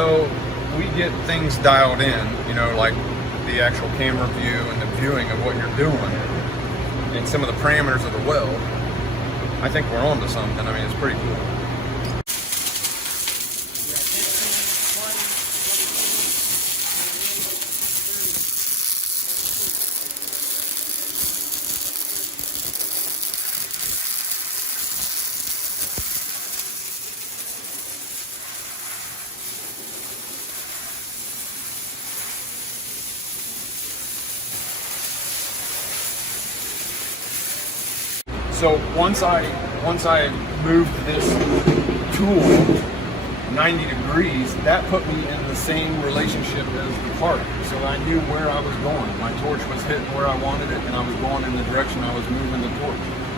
So we get things dialed in, you know, like the actual camera view and the viewing of what you're doing and some of the parameters of the weld. I think we're on to something. I mean, it's pretty cool. So once I moved this tool 90 degrees, that put me in the same relationship as the part. So I knew where I was going. My torch was hitting where I wanted it, and I was going in the direction I was moving the torch.